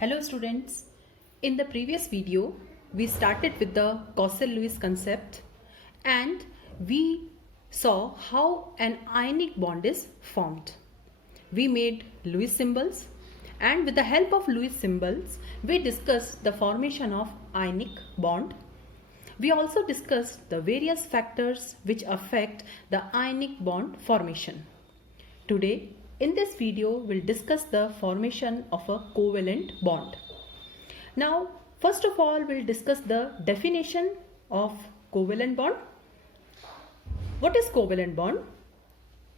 Hello students, in the previous video we started with the Cossel-Lewis concept and we saw how an ionic bond is formed. We made Lewis symbols and with the help of Lewis symbols we discussed the formation of ionic bond. We also discussed the various factors which affect the ionic bond formation. Today in this video, we'll discuss the formation of a covalent bond. Now, first of all, we'll discuss the definition of covalent bond. What is covalent bond?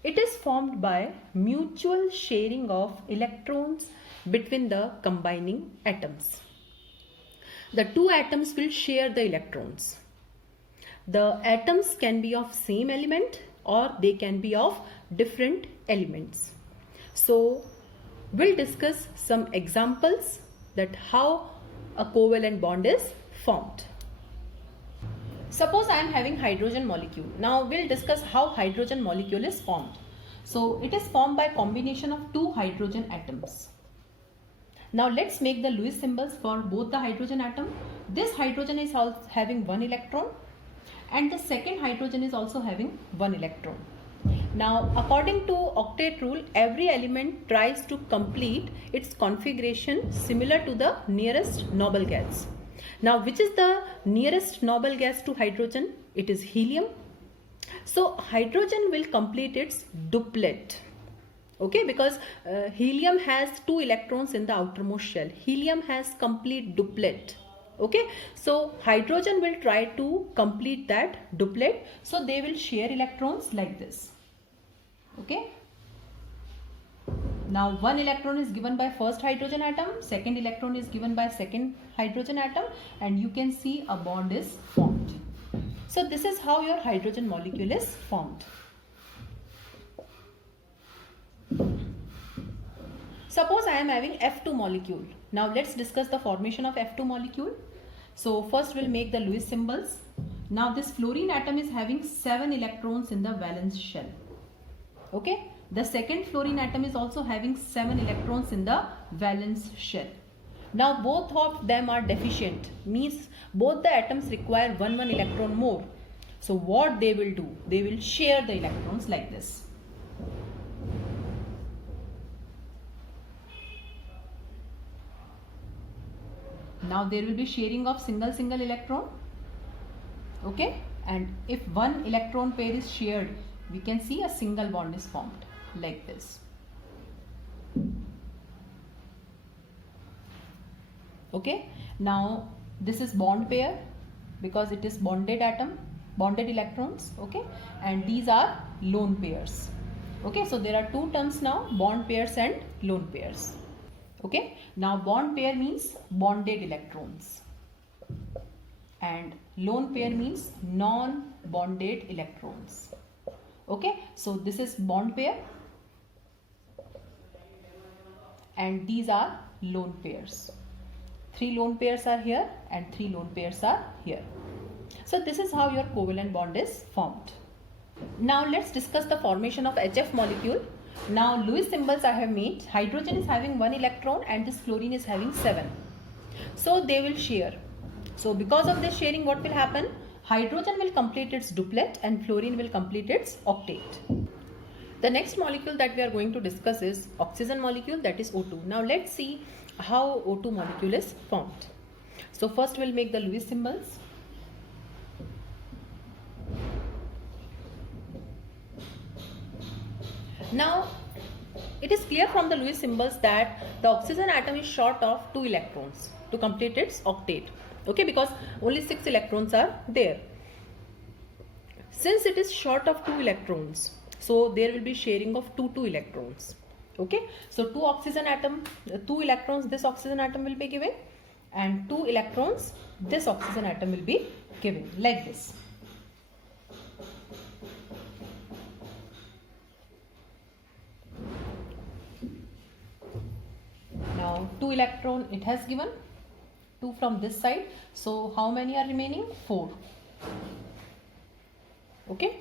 It is formed by mutual sharing of electrons between the combining atoms. The two atoms will share the electrons. The atoms can be of same element or they can be of different elements. So we'll discuss some examples that how a covalent bond is formed. Suppose I am having hydrogen molecule. Now we'll discuss how hydrogen molecule is formed. So it is formed by combination of two hydrogen atoms. Now let's make the Lewis symbols for both the hydrogen atom. This hydrogen is also having one electron and the second hydrogen is also having one electron. Now, according to octet rule, every element tries to complete its configuration similar to the nearest noble gas. Now, which is the nearest noble gas to hydrogen? It is helium. So, hydrogen will complete its duplet. Okay, because helium has two electrons in the outermost shell. Helium has complete duplet. Okay, so hydrogen will try to complete that duplet. So, they will share electrons like this. Okay, now one electron is given by first hydrogen atom, second electron is given by second hydrogen atom, and you can see a bond is formed. So this is how your hydrogen molecule is formed. Suppose I am having F2 molecule. Now let's discuss the formation of F2 molecule. So first we'll make the Lewis symbols. Now this fluorine atom is having 7 electrons in the valence shell. Okay, the second fluorine atom is also having 7 electrons in the valence shell. Now both of them are deficient, means both the atoms require one electron more. So what they will do? They will share the electrons like this. Now there will be sharing of single electron. Okay, and if one electron pair is shared, we can see a single bond is formed like this. Okay, now this is bond pair because it is bonded atom, bonded electrons. Okay, and these are lone pairs. Okay, so there are two terms now, bond pairs and lone pairs. Okay, now bond pair means bonded electrons and lone pair means non-bonded electrons. Okay, so this is bond pair and these are lone pairs. 3 lone pairs are here and 3 lone pairs are here. So this is how your covalent bond is formed. Now let's discuss the formation of HF molecule. Now Lewis symbols I have made. Hydrogen is having 1 electron and this fluorine is having 7. So they will share. So because of this sharing, what will happen? Hydrogen will complete its duplet and fluorine will complete its octet. The next molecule that we are going to discuss is oxygen molecule, that is O2. Now let's see how O2 molecule is formed. So first we'll make the Lewis symbols. Now it is clear from the Lewis symbols that the oxygen atom is short of 2 electrons to complete its octet. Okay, because only 6 electrons are there. Since it is short of 2 electrons, so there will be sharing of 2 electrons. Okay, so 2 oxygen atom, 2 electrons this oxygen atom will be given and 2 electrons this oxygen atom will be given like this. Now 2 electron it has given, 2 from this side. So how many are remaining? 4. Okay.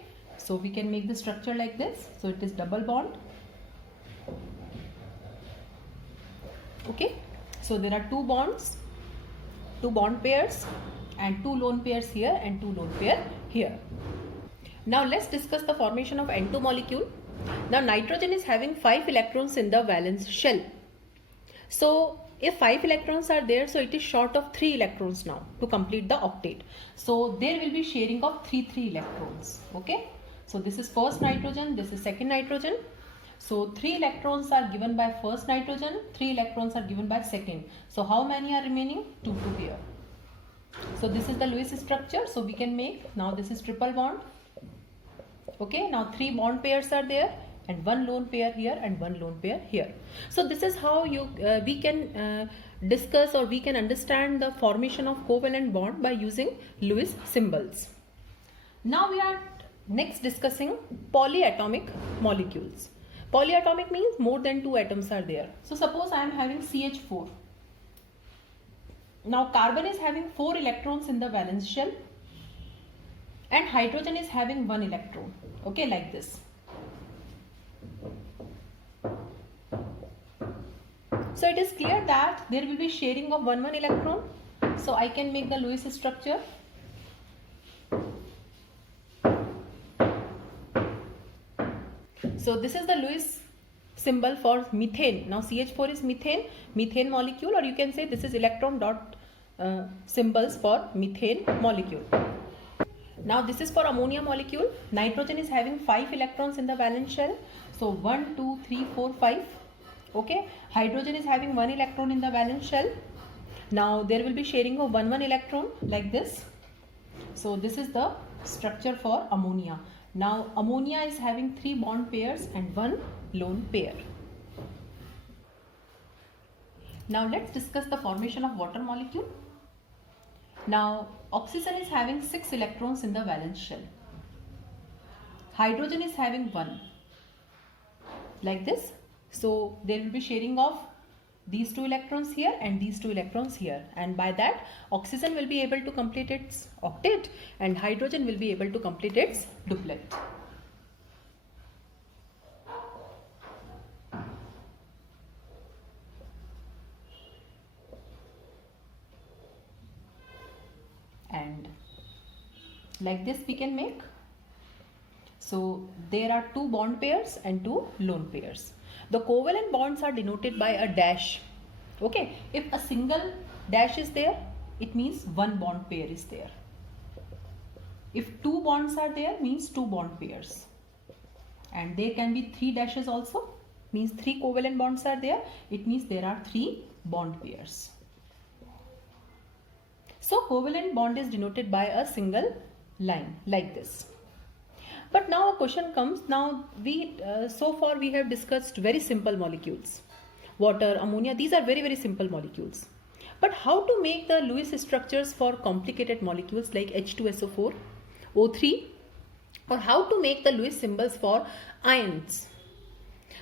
So we can make the structure like this. So it is double bond. Okay, so there are two bonds, two bond pairs, and two lone pairs here and two lone pair here. Now let's discuss the formation of N2 molecule. Now nitrogen is having 5 electrons in the valence shell. So if 5 electrons are there, so it is short of 3 electrons now to complete the octet. So there will be sharing of 3 electrons. Okay, so this is first nitrogen, this is second nitrogen. So 3 electrons are given by first nitrogen, 3 electrons are given by second. So how many are remaining? 2 here. So this is the Lewis structure. So we can make, now this is triple bond. Okay, now 3 bond pairs are there and 1 lone pair here and 1 lone pair here. So this is how we can discuss, or we can understand the formation of covalent bond by using Lewis symbols. Now we are next discussing polyatomic molecules. Polyatomic means more than 2 atoms are there. So suppose I am having CH4. Now carbon is having 4 electrons in the valence shell and hydrogen is having 1 electron. Okay, like this. So it is clear that there will be sharing of 1 electron. So I can make the Lewis structure. So this is the Lewis symbol for methane. Now CH4 is methane molecule, or you can say this is electron dot symbols for methane molecule. Now this is for ammonia molecule. Nitrogen is having 5 electrons in the valence shell. So 1, 2, 3, 4, 5. Okay. Hydrogen is having 1 electron in the valence shell. Now there will be sharing of 1 electron like this. So this is the structure for ammonia. Now ammonia is having 3 bond pairs and 1 lone pair. Now let's discuss the formation of water molecule. Now oxygen is having 6 electrons in the valence shell. Hydrogen is having 1 like this. So there will be sharing of these 2 electrons here and these 2 electrons here, and by that oxygen will be able to complete its octet and hydrogen will be able to complete its duplet. And like this we can make. So there are 2 bond pairs and 2 lone pairs. The covalent bonds are denoted by a dash. Okay, if a single dash is there, it means 1 bond pair is there. If 2 bonds are there, means 2 bond pairs. And there can be 3 dashes also, means 3 covalent bonds are there. It means there are 3 bond pairs. So covalent bond is denoted by a single line like this. But now a question comes. Now so far we have discussed very simple molecules. Water, ammonia, these are very simple molecules. But how to make the Lewis structures for complicated molecules like H2SO4, O3, or how to make the Lewis symbols for ions?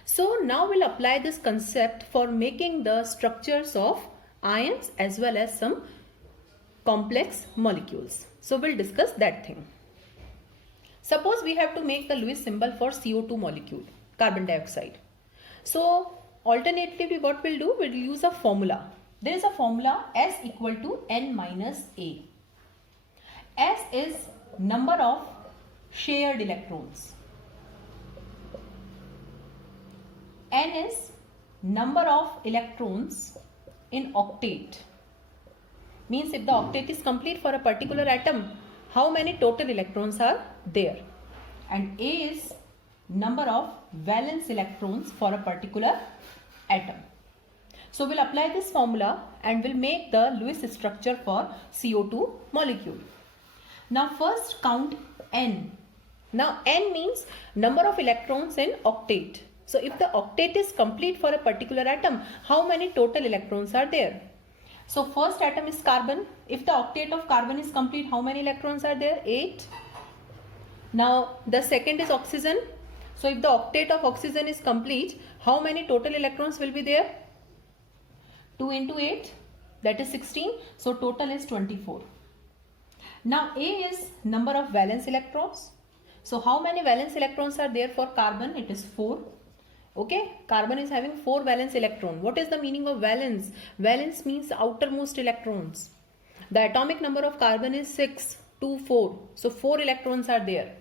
So now we'll apply this concept for making the structures of ions as well as some complex molecules. So we'll discuss that thing. Suppose we have to make the Lewis symbol for CO2 molecule, carbon dioxide. So alternatively what we'll do, we'll use a formula. There is a formula S equal to N minus A. S is number of shared electrons. N is number of electrons in octet. Means if the octet is complete for a particular atom, how many total electrons are there. And A is number of valence electrons for a particular atom. So we'll apply this formula and we'll make the Lewis structure for CO2 molecule. Now first count N. Now N means number of electrons in octet. So if the octet is complete for a particular atom, how many total electrons are there? So first atom is carbon. If the octet of carbon is complete, how many electrons are there? 8. Now the second is oxygen. So if the octet of oxygen is complete, how many total electrons will be there? 2 into 8, that is 16. So total is 24. Now A is number of valence electrons. So how many valence electrons are there for carbon? It is 4. Okay, carbon is having 4 valence electron. What is the meaning of valence? Valence means outermost electrons. The atomic number of carbon is 6, 2, 4. So 4 electrons are there.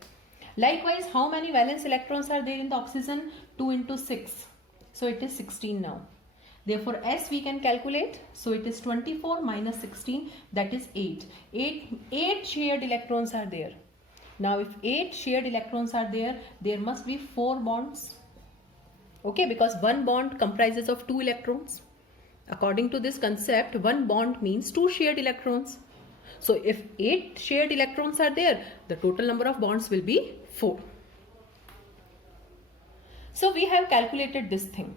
Likewise, how many valence electrons are there in the oxygen? 2 into 6. So it is 16 now. Therefore, S we can calculate. So it is 24 minus 16, that is 8. 8 shared electrons are there. Now if 8 shared electrons are there, there must be 4 bonds. Okay, because one bond comprises of 2 electrons. According to this concept, one bond means 2 shared electrons. So if 8 shared electrons are there, the total number of bonds will be 4. So we have calculated this thing.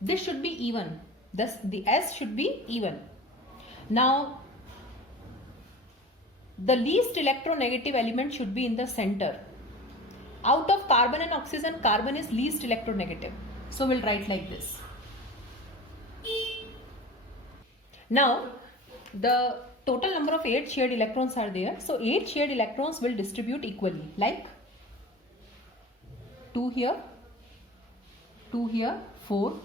This should be even. Thus the S should be even. Now the least electronegative element should be in the center. Out of carbon and oxygen, carbon is least electronegative. So we'll write like this. Now the total number of 8 shared electrons are there. So 8 shared electrons will distribute equally, like 2 here, 2 here, 4,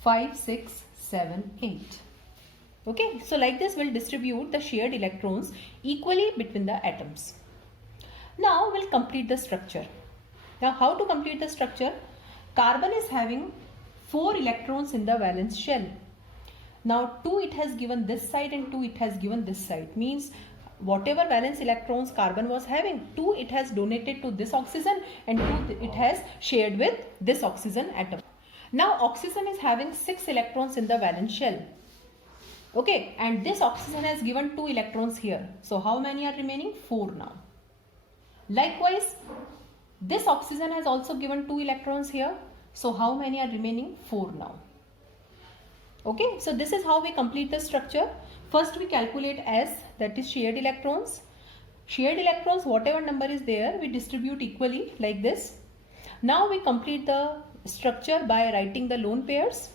5, 6, 7, 8. Okay, so like this we'll distribute the shared electrons equally between the atoms. Now we'll complete the structure. Now how to complete the structure? Carbon is having 4 electrons in the valence shell. Now 2 it has given this side and 2 it has given this side. Means whatever valence electrons carbon was having, 2 it has donated to this oxygen and 2 it has shared with this oxygen atom. Now oxygen is having 6 electrons in the valence shell. Okay, and this oxygen has given 2 electrons here. So how many are remaining? 4 now. Likewise, this oxygen has also given 2 electrons here. So how many are remaining? 4 now. Okay, so this is how we complete the structure. First we calculate S, that is shared electrons. Shared electrons, whatever number is there, we distribute equally like this. Now we complete the structure by writing the lone pairs.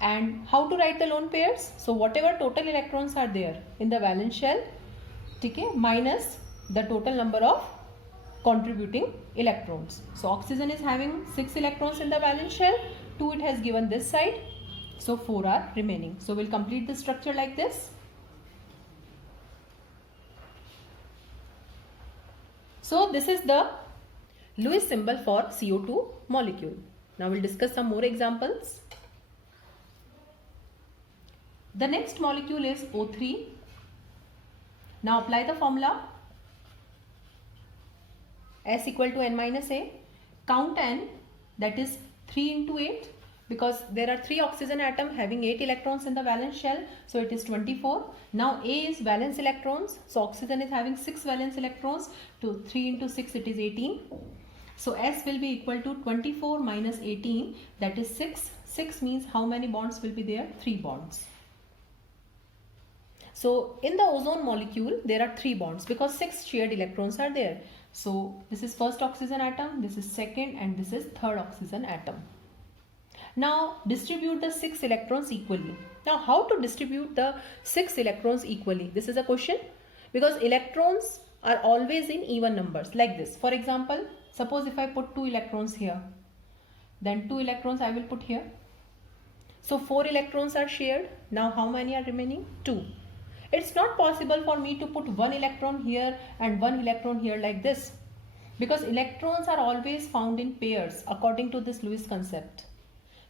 And how to write the lone pairs? So whatever total electrons are there in the valence shell, okay, minus the total number of contributing electrons. So oxygen is having 6 electrons in the valence shell, 2 it has given this side, so 4 are remaining. So we'll complete the structure like this. So this is the Lewis symbol for CO2 molecule. Now we'll discuss some more examples. The next molecule is O3. Now apply the formula. S equal to N minus A. Count N, that is 3 into 8, because there are 3 oxygen atoms having 8 electrons in the valence shell, so it is 24. Now A is valence electrons, so oxygen is having 6 valence electrons, to 3 into 6 it is 18. So S will be equal to 24 minus 18, that is 6. 6 means how many bonds will be there? 3 bonds. So in the ozone molecule there are 3 bonds because 6 shared electrons are there. So this is first oxygen atom, this is second, and this is third oxygen atom. Now distribute the 6 electrons equally. Now how to distribute the 6 electrons equally? This is a question, because electrons are always in even numbers like this. For example, suppose if I put 2 electrons here, then 2 electrons I will put here. So 4 electrons are shared. Now how many are remaining? 2. It's not possible for me to put 1 electron here and 1 electron here like this, because electrons are always found in pairs according to this Lewis concept.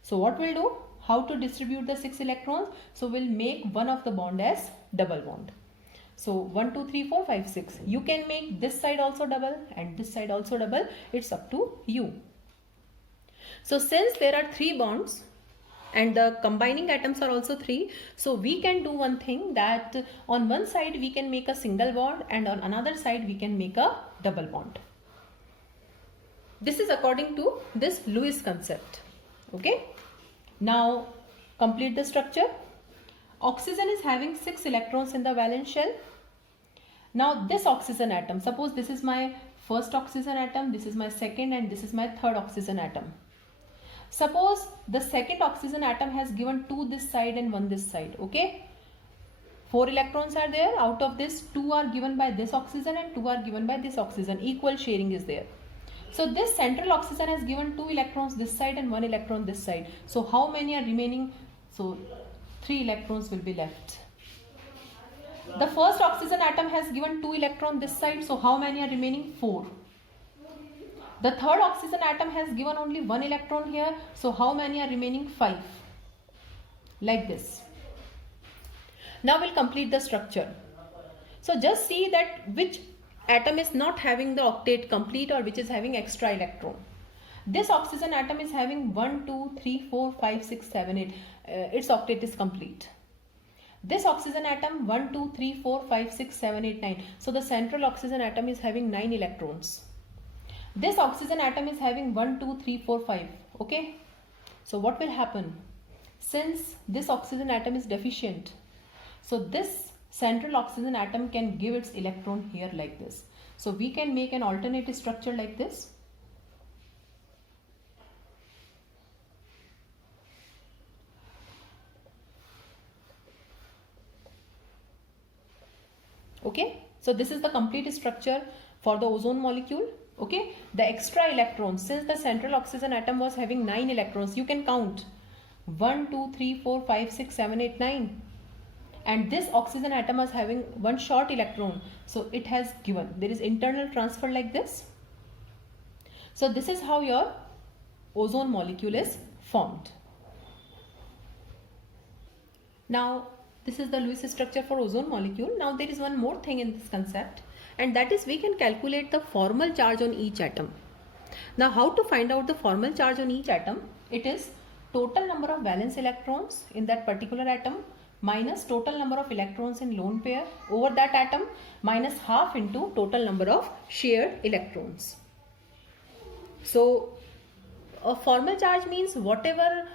So what we'll do? How to distribute the 6 electrons? So we'll make one of the bond as double bond. So 1, 2, 3, 4, 5, 6. You can make this side also double and this side also double. It's up to you. So since there are 3 bonds, and the combining atoms are also 3, so we can do one thing, that on one side we can make a single bond and on another side we can make a double bond. This is according to this Lewis concept. Okay, now complete the structure. Oxygen is having 6 electrons in the valence shell. Now this oxygen atom, suppose this is my first oxygen atom, this is my second, and this is my third oxygen atom. Suppose the second oxygen atom has given 2 this side and 1 this side. Okay, 4 electrons are there. Out of this, 2 are given by this oxygen and 2 are given by this oxygen. Equal sharing is there. So this central oxygen has given 2 electrons this side and 1 electron this side. So how many are remaining? So 3 electrons will be left. The first oxygen atom has given 2 electrons this side. So how many are remaining? 4. The third oxygen atom has given only 1 electron here. So how many are remaining? 5. Like this. Now we'll complete the structure. So just see that which atom is not having the octet complete or which is having extra electron. This oxygen atom is having 1, 2, 3, 4, 5, 6, 7, 8. Its octet is complete. This oxygen atom 1, 2, 3, 4, 5, 6, 7, 8, 9. So the central oxygen atom is having 9 electrons. This oxygen atom is having 1, 2, 3, 4, 5. Okay. So what will happen? Since this oxygen atom is deficient, so this central oxygen atom can give its electron here like this. So we can make an alternate structure like this. Okay, so this is the complete structure for the ozone molecule. Okay, the extra electrons, since the central oxygen atom was having 9 electrons, you can count 1, 2, 3, 4, 5, 6, 7, 8, 9. And this oxygen atom was having 1 short electron. So it has given, there is internal transfer like this. So this is how your ozone molecule is formed. Now this is the Lewis structure for ozone molecule. Now there is one more thing in this concept, and that is we can calculate the formal charge on each atom. Now how to find out the formal charge on each atom? It is total number of valence electrons in that particular atom minus total number of electrons in lone pair over that atom minus half into total number of shared electrons. So a formal charge means whatever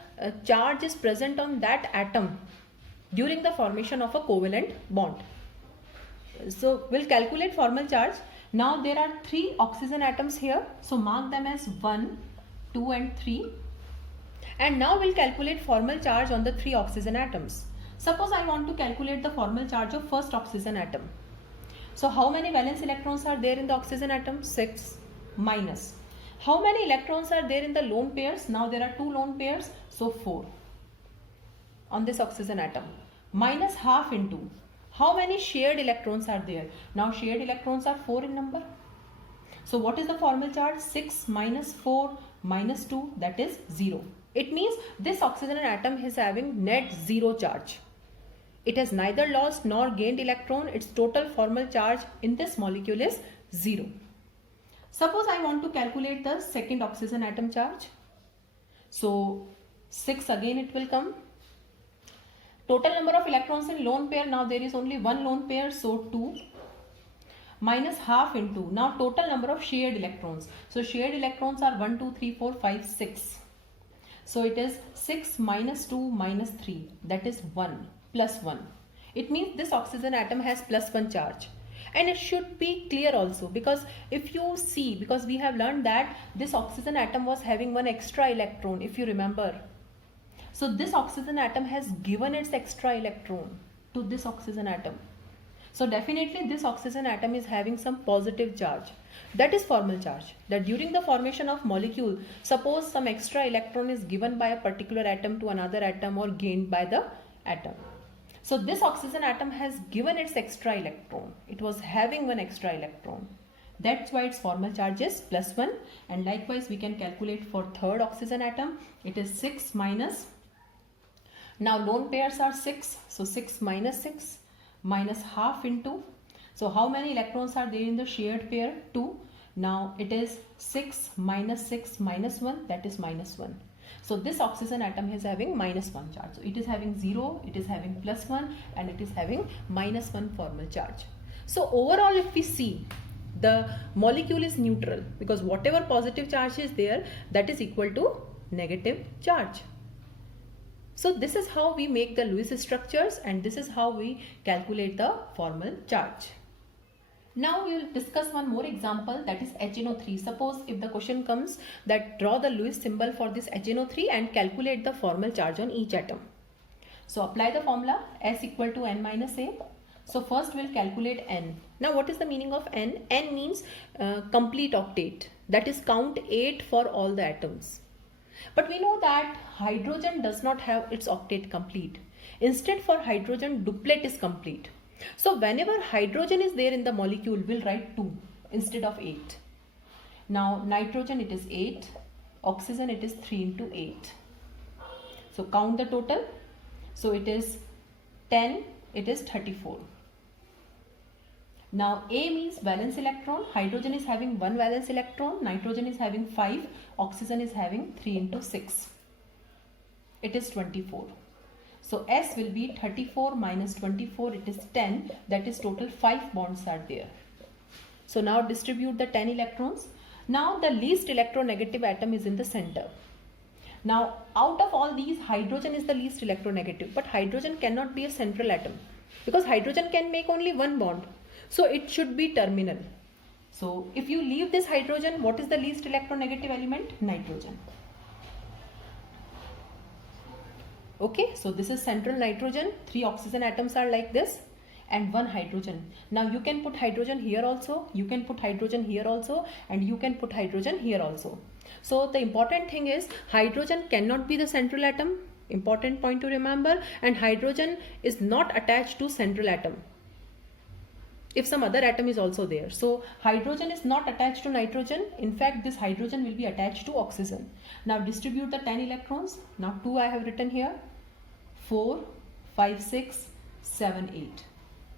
charge is present on that atom during the formation of a covalent bond. So we'll calculate formal charge. Now there are 3 oxygen atoms here. So mark them as 1, 2 and 3. And now we'll calculate formal charge on the 3 oxygen atoms. Suppose I want to calculate the formal charge of first oxygen atom. So how many valence electrons are there in the oxygen atom? 6 minus. How many electrons are there in the lone pairs? Now there are 2 lone pairs. So 4 on this oxygen atom. Minus half into. How many shared electrons are there? Now shared electrons are 4 in number. So what is the formal charge? 6 minus 4 minus 2, that is 0. It means this oxygen atom is having net 0 charge. It has neither lost nor gained electron. Its total formal charge in this molecule is 0. Suppose I want to calculate the second oxygen atom charge. So 6 again it will come. Total number of electrons in lone pair. Now there is only 1 lone pair, so 2 minus half into. Now total number of shared electrons. So shared electrons are 1, 2, 3, 4, 5, 6. So it is 6 minus 2 minus 3, that is 1 plus 1. It means this oxygen atom has plus 1 charge. And it should be clear also, because if you see, because we have learned that this oxygen atom was having 1 extra electron, if you remember. So this oxygen atom has given its extra electron to this oxygen atom. So definitely this oxygen atom is having some positive charge. That is formal charge. That during the formation of molecule, suppose some extra electron is given by a particular atom to another atom or gained by the atom. So this oxygen atom has given its extra electron. It was having 1 extra electron. That's why its formal charge is plus 1. And likewise we can calculate for third oxygen atom. It is 6 minus. Now lone pairs are 6. So 6 minus 6 minus half into. So how many electrons are there in the shared pair? 2. Now it is 6 minus 6 minus 1, that is minus 1. So this oxygen atom is having minus 1 charge. So it is having 0, it is having plus 1 and it is having minus 1 formal charge. So overall if we see, the molecule is neutral because whatever positive charge is there, that is equal to negative charge. So this is how we make the Lewis structures and this is how we calculate the formal charge. Now we will discuss one more example, that is HNO3. Suppose if the question comes that draw the Lewis symbol for this HNO3 and calculate the formal charge on each atom. So apply the formula S equal to n minus a. So first we'll calculate n. Now what is the meaning of n? N means complete octet. That is count 8 for all the atoms. But we know that hydrogen does not have its octet complete. Instead, for hydrogen, duplet is complete. So whenever hydrogen is there in the molecule, we'll write 2 instead of 8. Now nitrogen, it is 8. Oxygen, it is 3 into 8. So count the total. So it is 10, it is 34. Now A means valence electron. Hydrogen is having 1 valence electron. Nitrogen is having 5. Oxygen is having 3 into 6. It is 24. So S will be 34 minus 24. It is 10. That is total 5 bonds are there. So now distribute the 10 electrons. Now the least electronegative atom is in the center. Now out of all these, hydrogen is the least electronegative. But hydrogen cannot be a central atom, because hydrogen can make only one bond. So it should be terminal. So if you leave this hydrogen, what is the least electronegative element? Nitrogen. Okay, so this is central nitrogen. 3 oxygen atoms are like this and 1 hydrogen. Now you can put hydrogen here also, you can put hydrogen here also, and you can put hydrogen here also. So the important thing is hydrogen cannot be the central atom. Important point to remember. And hydrogen is not attached to central atom if some other atom is also there. So hydrogen is not attached to nitrogen. In fact, this hydrogen will be attached to oxygen. Now distribute the 10 electrons. Now 2 I have written here. 4, 5, 6, 7, 8.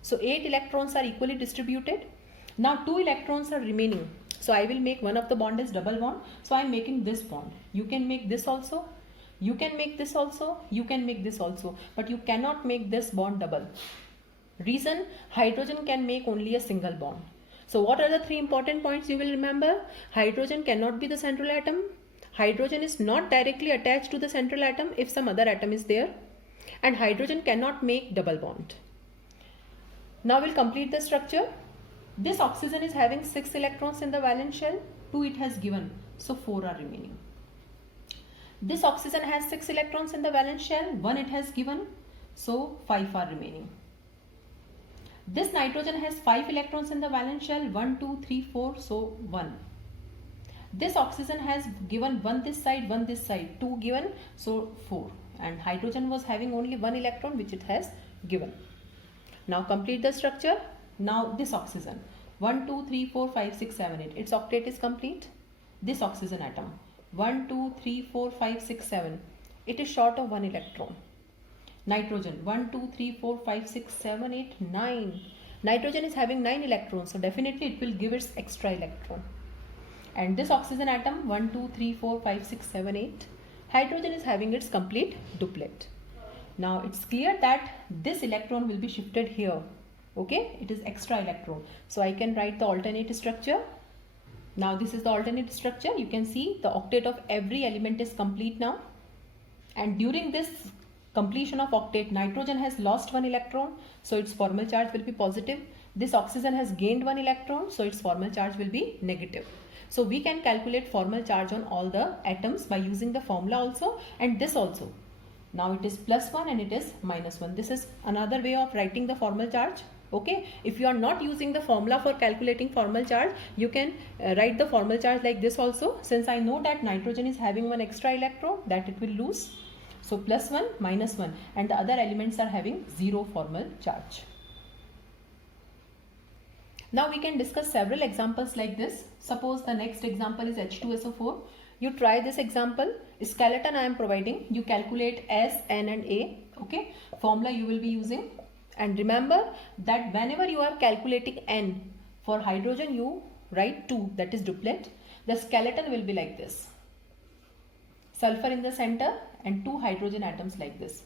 So 8 electrons are equally distributed. Now 2 electrons are remaining. So I will make one of the bond as double bond. So I am making this bond. You can make this also. You can make this also. You can make this also. But you cannot make this bond double. Reason, hydrogen can make only a single bond. So what are the 3 important points you will remember? Hydrogen cannot be the central atom. Hydrogen is not directly attached to the central atom if some other atom is there. And hydrogen cannot make double bond. Now we'll complete the structure. This oxygen is having 6 electrons in the valence shell. 2 it has given. So 4 are remaining. This oxygen has 6 electrons in the valence shell. 1 it has given. So 5 are remaining. This nitrogen has 5 electrons in the valence shell. 1, 2, 3, 4. So 1. This oxygen has given 1 this side, 1 this side. 2 given. So 4. And hydrogen was having only 1 electron which it has given. Now complete the structure. Now this oxygen. 1, 2, 3, 4, 5, 6, 7, 8. Its octet is complete. This oxygen atom. 1, 2, 3, 4, 5, 6, 7. It is short of 1 electron. Nitrogen 1, 2, 3, 4, 5, 6, 7, 8, 9. Nitrogen is having 9 electrons, so definitely it will give its extra electron. And this oxygen atom 1, 2, 3, 4, 5, 6, 7, 8. Hydrogen is having its complete duplet. Now it's clear that this electron will be shifted here. Okay, it is extra electron. So I can write the alternate structure. Now this is the alternate structure. You can see the octet of every element is complete now. And during this completion of octet, nitrogen has lost 1 electron, so its formal charge will be positive. This oxygen has gained 1 electron, so its formal charge will be negative. So we can calculate formal charge on all the atoms by using the formula also and this also. Now it is +1 and it is -1. This is another way of writing the formal charge. Okay, if you are not using the formula for calculating formal charge, you can write the formal charge like this also. Since I know that nitrogen is having 1 extra electron, that it will lose. So +1, -1, and the other elements are having 0 formal charge. Now we can discuss several examples like this. Suppose the next example is H2SO4. You try this example. Skeleton I am providing. You calculate S, N and A. Okay, formula you will be using. And remember that whenever you are calculating N for hydrogen, you write 2, that is duplet. The skeleton will be like this. Sulfur in the center and 2 hydrogen atoms like this.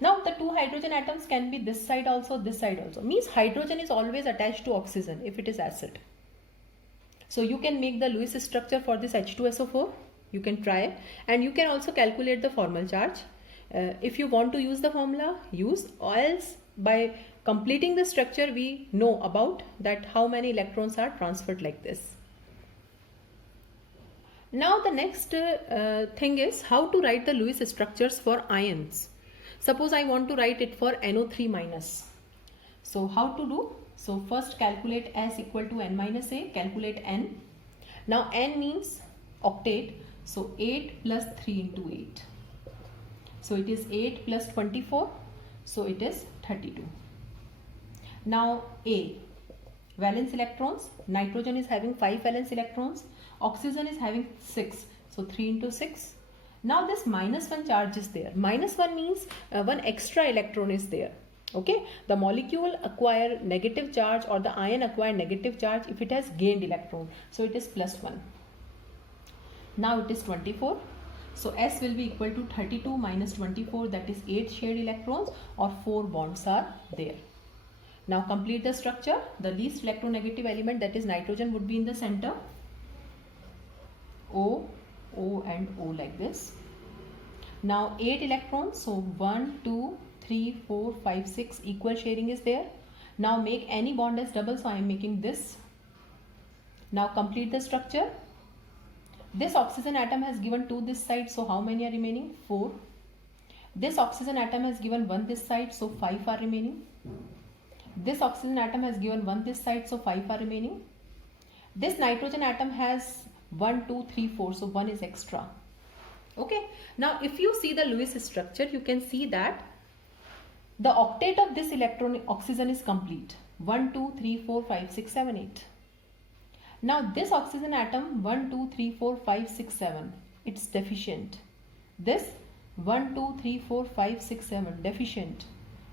Now the 2 hydrogen atoms can be this side also, this side also. Means hydrogen is always attached to oxygen if it is acid. So you can make the Lewis structure for this H2SO4. You can try and you can also calculate the formal charge. If you want to use the formula, use, or else by completing the structure we know about that how many electrons are transferred like this. Now the next thing is how to write the Lewis structures for ions. Suppose I want to write it for NO3 minus. So how to do? So first calculate S equal to N minus A, calculate N. Now N means octet, so 8 plus 3 into 8. So it is 8 plus 24, so it is 32. Now A, valence electrons, nitrogen is having 5 valence electrons, oxygen is having 6, so 3 into 6. Now this -1 charge is there. -1 means one extra electron is there. Okay, the molecule acquire negative charge or the ion acquire negative charge if it has gained electron. So it is +1. Now it is 24. So S will be equal to 32 minus 24, that is 8 shared electrons, or 4 bonds are there. Now complete the structure. The least electronegative element, that is nitrogen, would be in the center. O, O and O like this. Now 8 electrons, so 1, 2, 3, 4, 5, 6, equal sharing is there. Now make any bond as double, so I am making this. Now complete the structure. This oxygen atom has given 2 this side, so how many are remaining? 4. This oxygen atom has given 1 this side, so 5 are remaining. This oxygen atom has given 1 this side, so 5 are remaining. This nitrogen atom has 1, 2, 3, 4, so 1 is extra. Okay. Now if you see the Lewis structure, you can see that the octet of this oxygen is complete. 1, 2, 3, 4, 5, 6, 7, 8. Now this oxygen atom 1, 2, 3, 4, 5, 6, 7. It's deficient. This 1, 2, 3, 4, 5, 6, 7. Deficient.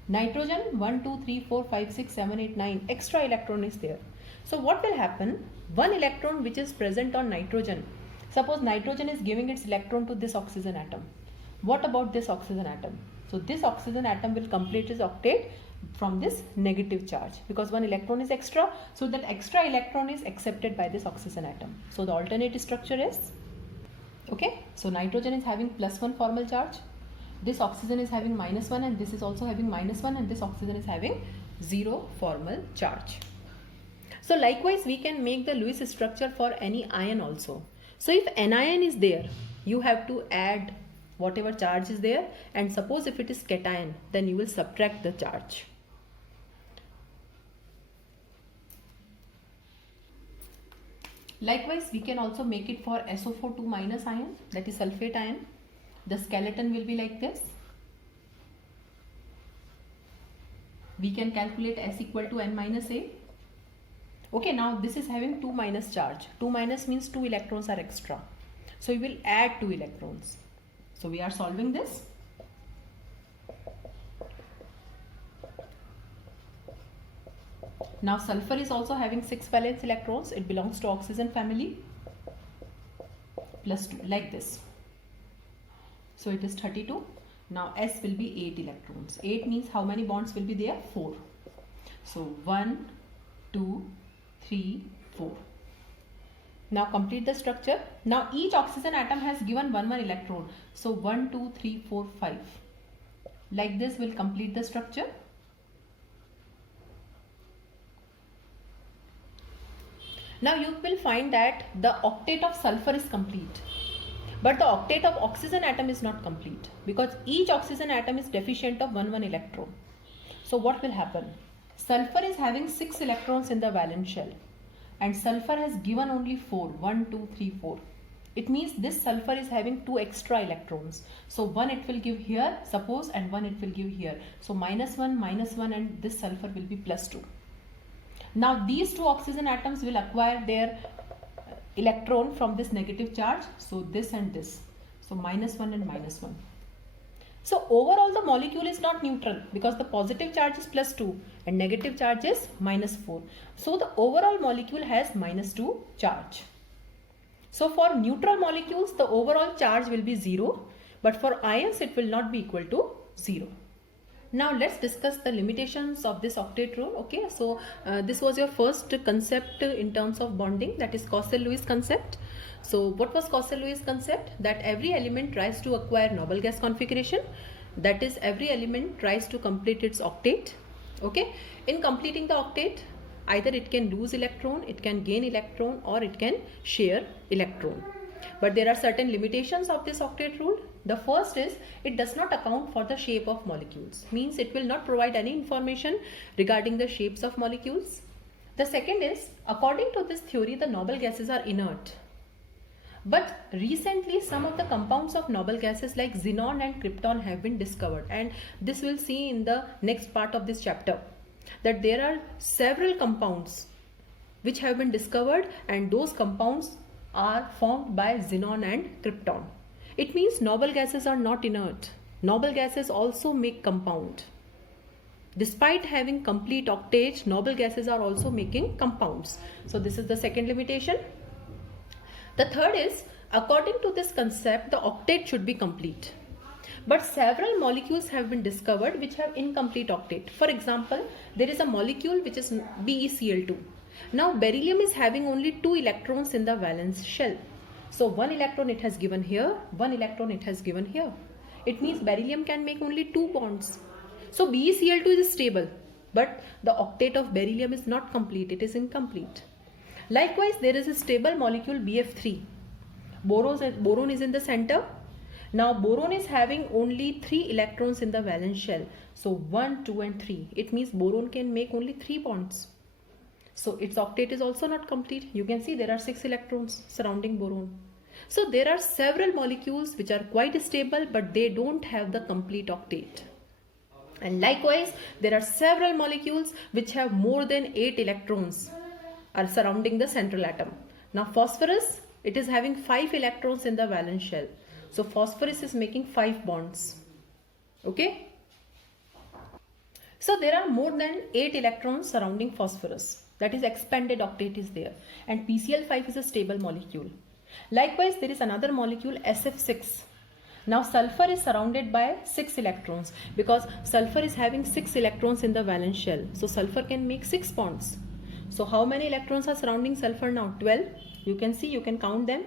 Nitrogen 1, 2, 3, 4, 5, 6, 7, 8, 9. Extra electron is there. So what will happen? One electron which is present on nitrogen. Suppose nitrogen is giving its electron to this oxygen atom. What about this oxygen atom? So this oxygen atom will complete its octet from this negative charge, because one electron is extra, so that extra electron is accepted by this oxygen atom. So the alternate structure is, okay, so nitrogen is having +1 formal charge, this oxygen is having -1, and this is also having -1, and this oxygen is having 0 formal charge. So likewise we can make the Lewis structure for any ion also. So if anion is there, you have to add whatever charge is there, and suppose if it is cation, then you will subtract the charge. Likewise we can also make it for SO4 2 minus ion, that is sulfate ion. The skeleton will be like this. We can calculate S equal to N minus A. Okay, now this is having 2 minus charge. 2 minus means 2 electrons are extra. So we will add 2 electrons. So we are solving this. Now sulfur is also having 6 valence electrons. It belongs to oxygen family. +2 like this. So it is 32. Now S will be 8 electrons. 8 means how many bonds will be there? 4. So 1, 2, 3, 4. Now complete the structure. Now each oxygen atom has given 1 electron. So 1, 2, 3, 4, 5. Like this will complete the structure. Now you will find that the octet of sulfur is complete, but the octet of oxygen atom is not complete, because each oxygen atom is deficient of 1 electron. So what will happen? Sulfur is having 6 electrons in the valence shell, and sulfur has given only 4. 1, 2, 3, 4. It means this sulfur is having 2 extra electrons. So 1 it will give here, suppose, and 1 it will give here. So -1, and this sulfur will be +2. Now these 2 oxygen atoms will acquire their electron from this negative charge. So this and this. So -1 and -1. So overall the molecule is not neutral, because the positive charge is +2 and negative charge is -4. So the overall molecule has -2 charge. So for neutral molecules the overall charge will be 0, but for ions it will not be equal to 0. Now let's discuss the limitations of this octet rule. Okay, so this was your first concept in terms of bonding, that is Cossel-Lewis concept. So what was Cossel-Lewis concept? That every element tries to acquire noble gas configuration, that is every element tries to complete its octet. Okay, in completing the octet, either it can lose electron, it can gain electron, or it can share electron. But there are certain limitations of this octet rule. The first is it does not account for the shape of molecules, means it will not provide any information regarding the shapes of molecules. The second is, according to this theory, the noble gases are inert. But recently some of the compounds of noble gases like xenon and krypton have been discovered, and this we'll see in the next part of this chapter, that there are several compounds which have been discovered, and those compounds are formed by xenon and krypton. It means noble gases are not inert. Noble gases also make compound. Despite having complete octet, noble gases are also making compounds. So this is the second limitation. The third is, according to this concept, the octet should be complete. But several molecules have been discovered which have incomplete octet. For example, there is a molecule which is BeCl2. Now beryllium is having only 2 electrons in the valence shell. So 1 electron it has given here, 1 electron it has given here. It means beryllium can make only 2 bonds. So BeCl2 is stable, but the octet of beryllium is not complete, it is incomplete. Likewise, there is a stable molecule BF3. Boron is in the center. Now boron is having only 3 electrons in the valence shell. So 1, 2 and 3. It means boron can make only 3 bonds. So its octet is also not complete. You can see there are 6 electrons surrounding boron. So there are several molecules which are quite stable, but they don't have the complete octet. And likewise, there are several molecules which have more than 8 electrons are surrounding the central atom. Now phosphorus, it is having 5 electrons in the valence shell. So phosphorus is making 5 bonds. Okay. So there are more than 8 electrons surrounding phosphorus. That is, expanded octet is there. And PCl5 is a stable molecule. Likewise, there is another molecule SF6. Now sulfur is surrounded by 6 electrons because sulfur is having 6 electrons in the valence shell. So sulfur can make 6 bonds. So how many electrons are surrounding sulfur now? 12. You can see, you can count them.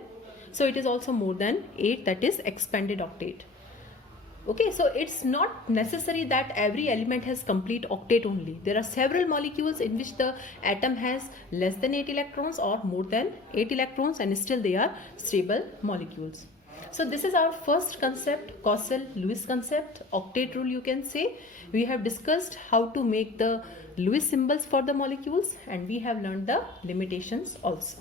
So it is also more than 8, that is expanded octet. Okay, so it's not necessary that every element has complete octet only. There are several molecules in which the atom has less than 8 electrons or more than 8 electrons, and still they are stable molecules. So this is our first concept, Cossel-Lewis concept, octet rule you can say. We have discussed how to make the Lewis symbols for the molecules, and we have learned the limitations also.